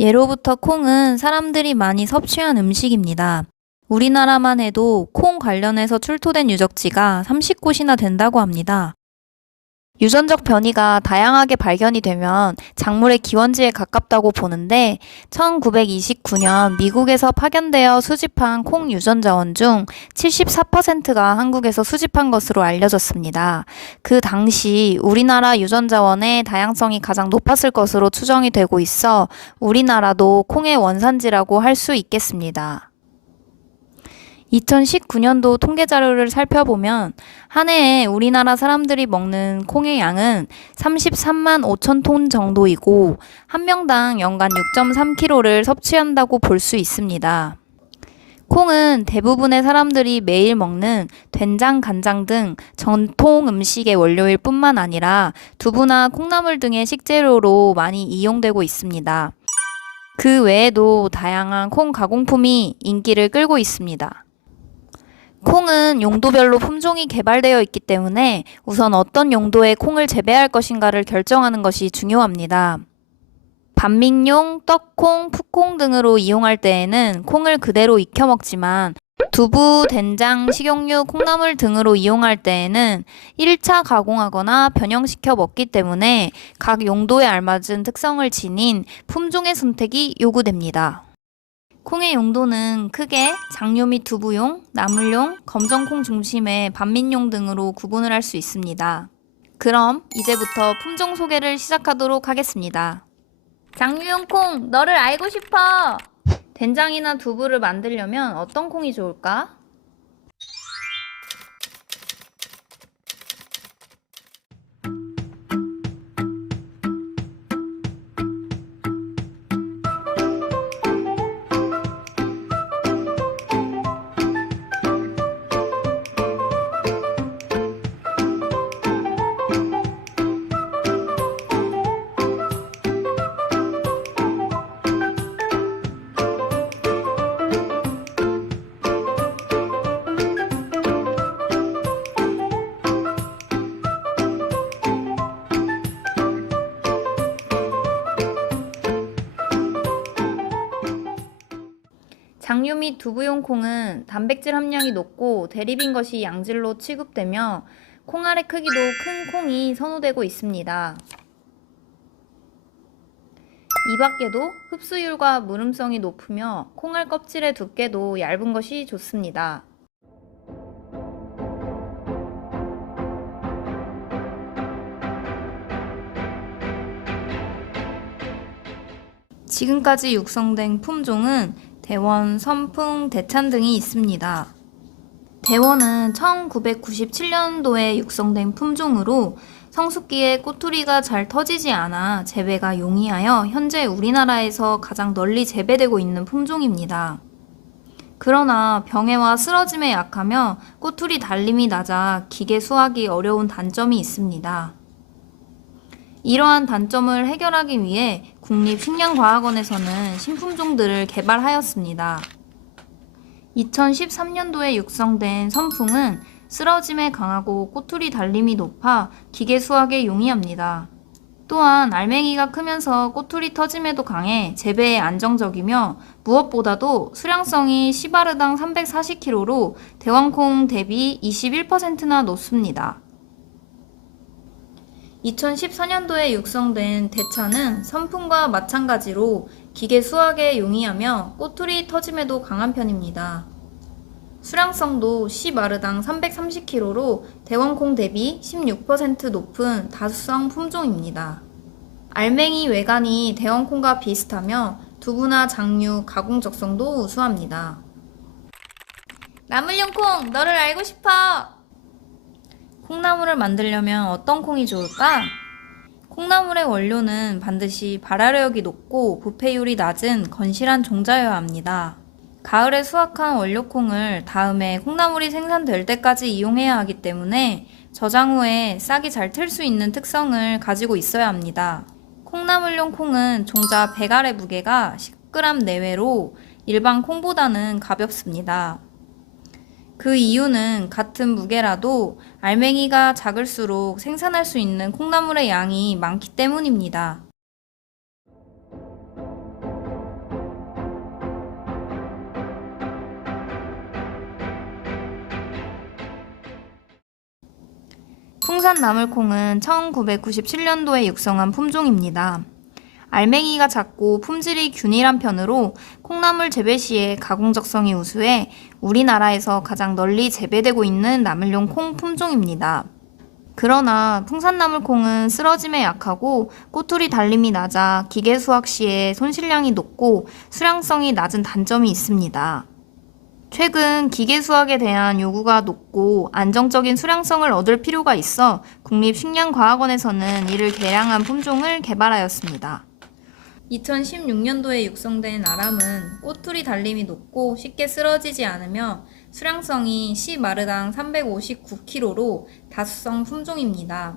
예로부터 콩은 사람들이 많이 섭취한 음식입니다. 우리나라만 해도 콩 관련해서 출토된 유적지가 30곳이나 된다고 합니다. 유전적 변이가 다양하게 발견이 되면 작물의 기원지에 가깝다고 보는데 1929년 미국에서 파견되어 수집한 콩 유전자원 중 74%가 한국에서 수집한 것으로 알려졌습니다. 그 당시 우리나라 유전자원의 다양성이 가장 높았을 것으로 추정이 되고 있어 우리나라도 콩의 원산지라고 할 수 있겠습니다. 2019년도 통계 자료를 살펴보면 한 해에 우리나라 사람들이 먹는 콩의 양은 33만 5천 톤 정도이고 한 명당 연간 6.3kg를 섭취한다고 볼 수 있습니다. 콩은 대부분의 사람들이 매일 먹는 된장, 간장 등 전통 음식의 원료일 뿐만 아니라 두부나 콩나물 등의 식재료로 많이 이용되고 있습니다. 그 외에도 다양한 콩 가공품이 인기를 끌고 있습니다. 콩은 용도별로 품종이 개발되어 있기 때문에 우선 어떤 용도의 콩을 재배할 것인가를 결정하는 것이 중요합니다. 반민용, 떡콩, 풋콩 등으로 이용할 때에는 콩을 그대로 익혀 먹지만 두부, 된장, 식용유, 콩나물 등으로 이용할 때에는 1차 가공하거나 변형시켜 먹기 때문에 각 용도에 알맞은 특성을 지닌 품종의 선택이 요구됩니다. 콩의 용도는 크게 장류 및 두부용, 나물용, 검정콩 중심의 반민용 등으로 구분을 할 수 있습니다. 그럼 이제부터 품종 소개를 시작하도록 하겠습니다. 장류용 콩, 너를 알고 싶어! 된장이나 두부를 만들려면 어떤 콩이 좋을까? 장류 및 두부용 콩은 단백질 함량이 높고 대립인 것이 양질로 취급되며 콩알의 크기도 큰 콩이 선호되고 있습니다. 이 밖에도 흡수율과 무름성이 높으며 콩알 껍질의 두께도 얇은 것이 좋습니다. 지금까지 육성된 품종은 대원, 선풍, 대찬 등이 있습니다. 대원은 1997년도에 육성된 품종으로 성숙기에 꼬투리가 잘 터지지 않아 재배가 용이하여 현재 우리나라에서 가장 널리 재배되고 있는 품종입니다. 그러나 병해와 쓰러짐에 약하며 꼬투리 달림이 낮아 기계 수확이 어려운 단점이 있습니다. 이러한 단점을 해결하기 위해 국립식량과학원에서는 신품종들을 개발하였습니다. 2013년도에 육성된 선풍은 쓰러짐에 강하고 꼬투리 달림이 높아 기계 수확에 용이합니다. 또한 알맹이가 크면서 꼬투리 터짐에도 강해 재배에 안정적이며 무엇보다도 수량성이 시바르당 340kg로 대왕콩 대비 21%나 높습니다. 2014년도에 육성된 대차는 선풍과 마찬가지로 기계 수확에 용이하며 꼬투리 터짐에도 강한 편입니다. 수량성도 시마르당 330kg로 대왕콩 대비 16% 높은 다수성 품종입니다. 알맹이 외관이 대왕콩과 비슷하며 두부나 장류, 가공 적성도 우수합니다. 나물용 콩, 너를 알고 싶어! 콩나물을 만들려면 어떤 콩이 좋을까? 콩나물의 원료는 반드시 발화력이 높고 부패율이 낮은 건실한 종자여야 합니다. 가을에 수확한 원료콩을 다음에 콩나물이 생산될 때까지 이용해야 하기 때문에 저장 후에 싹이 잘 틀 수 있는 특성을 가지고 있어야 합니다. 콩나물용 콩은 종자 100알의 무게가 10g 내외로 일반 콩보다는 가볍습니다. 그 이유는 같은 무게라도 알맹이가 작을수록 생산할 수 있는 콩나물의 양이 많기 때문입니다. 풍산 나물콩은 1997년도에 육성한 품종입니다. 알맹이가 작고 품질이 균일한 편으로 콩나물 재배 시에 가공 적성이 우수해 우리나라에서 가장 널리 재배되고 있는 나물용 콩 품종입니다. 그러나 풍산나물콩은 쓰러짐에 약하고 꼬투리 달림이 낮아 기계 수확 시에 손실량이 높고 수량성이 낮은 단점이 있습니다. 최근 기계 수확에 대한 요구가 높고 안정적인 수량성을 얻을 필요가 있어 국립식량과학원에서는 이를 개량한 품종을 개발하였습니다. 2016년도에 육성된 아람은 꼬투리 달림이 높고 쉽게 쓰러지지 않으며 수량성이 시 마르당 359kg로 다수성 품종입니다.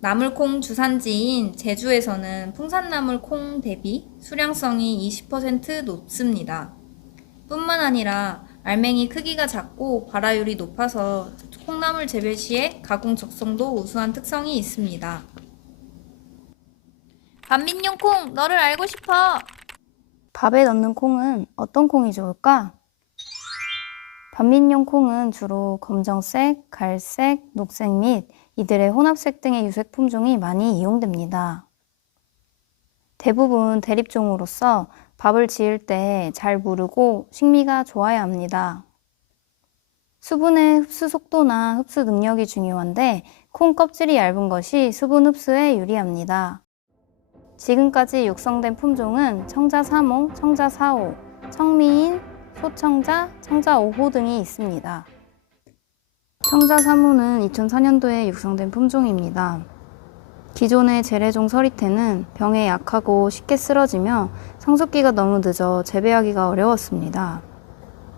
나물콩 주산지인 제주에서는 풍산나물콩 대비 수량성이 20% 높습니다. 뿐만 아니라 알맹이 크기가 작고 발화율이 높아서 콩나물 재배 시에 가공 적성도 우수한 특성이 있습니다. 반민용 콩, 너를 알고 싶어! 밥에 넣는 콩은 어떤 콩이 좋을까? 반민용 콩은 주로 검정색, 갈색, 녹색 및 이들의 혼합색 등의 유색 품종이 많이 이용됩니다. 대부분 대립종으로서 밥을 지을 때 잘 무르고 식미가 좋아야 합니다. 수분의 흡수 속도나 흡수 능력이 중요한데 콩 껍질이 얇은 것이 수분 흡수에 유리합니다. 지금까지 육성된 품종은 청자 3호, 청자 4호, 청미인, 소청자, 청자 5호 등이 있습니다. 청자 3호는 2004년도에 육성된 품종입니다. 기존의 재래종 서리태는 병에 약하고 쉽게 쓰러지며 성숙기가 너무 늦어 재배하기가 어려웠습니다.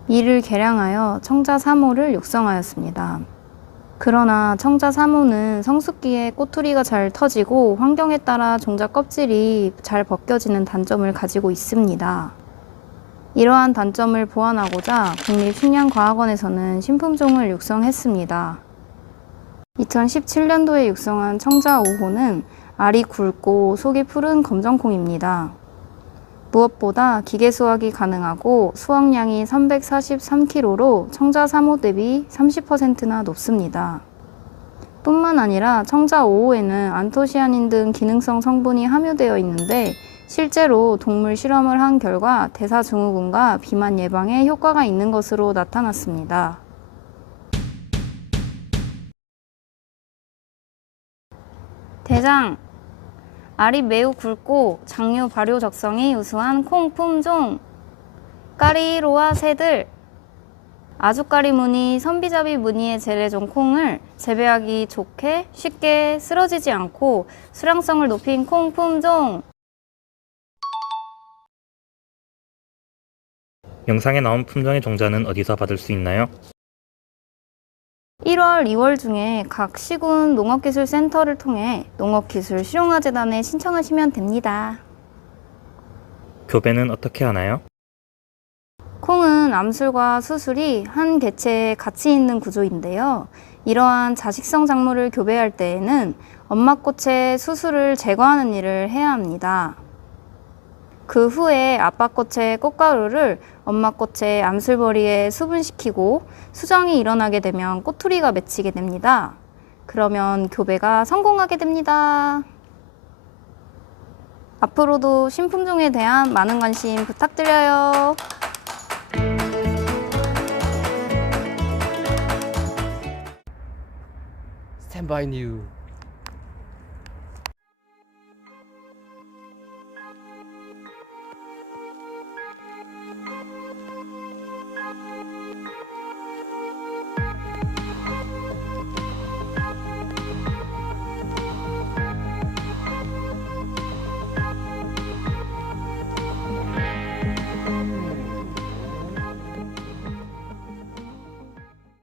이를 개량하여 청자 3호를 육성하였습니다. 그러나 청자 3호는 성숙기에 꼬투리가 잘 터지고 환경에 따라 종자 껍질이 잘 벗겨지는 단점을 가지고 있습니다. 이러한 단점을 보완하고자 국립식량과학원에서는 신품종을 육성했습니다. 2017년도에 육성한 청자 5호는 알이 굵고 속이 푸른 검정콩입니다. 무엇보다 기계 수확이 가능하고 수확량이 343kg로 청자 3호 대비 30%나 높습니다. 뿐만 아니라 청자 5호에는 안토시아닌 등 기능성 성분이 함유되어 있는데 실제로 동물 실험을 한 결과 대사증후군과 비만 예방에 효과가 있는 것으로 나타났습니다. 대장, 알이 매우 굵고 장류 발효 적성이 우수한 콩 품종 까리로아 새들. 아주까리 무늬, 선비잡이 무늬의 재래종 콩을 재배하기 좋게 쉽게 쓰러지지 않고 수량성을 높인 콩 품종. 영상에 나온 품종의 종자는 어디서 받을 수 있나요? 1월, 2월 중에 각 시군 농업기술센터를 통해 농업기술실용화재단에 신청하시면 됩니다. 교배는 어떻게 하나요? 콩은 암술과 수술이 한 개체에 같이 있는 구조인데요. 이러한 자식성 작물을 교배할 때에는 엄마꽃의 수술을 제거하는 일을 해야 합니다. 그 후에 아빠꽃의 꽃가루를 엄마꽃의 암술벌이에 수분시키고 수정이 일어나게 되면 꼬투리가 맺히게 됩니다. 그러면 교배가 성공하게 됩니다. 앞으로도 신품종에 대한 많은 관심 부탁드려요. Stand by new.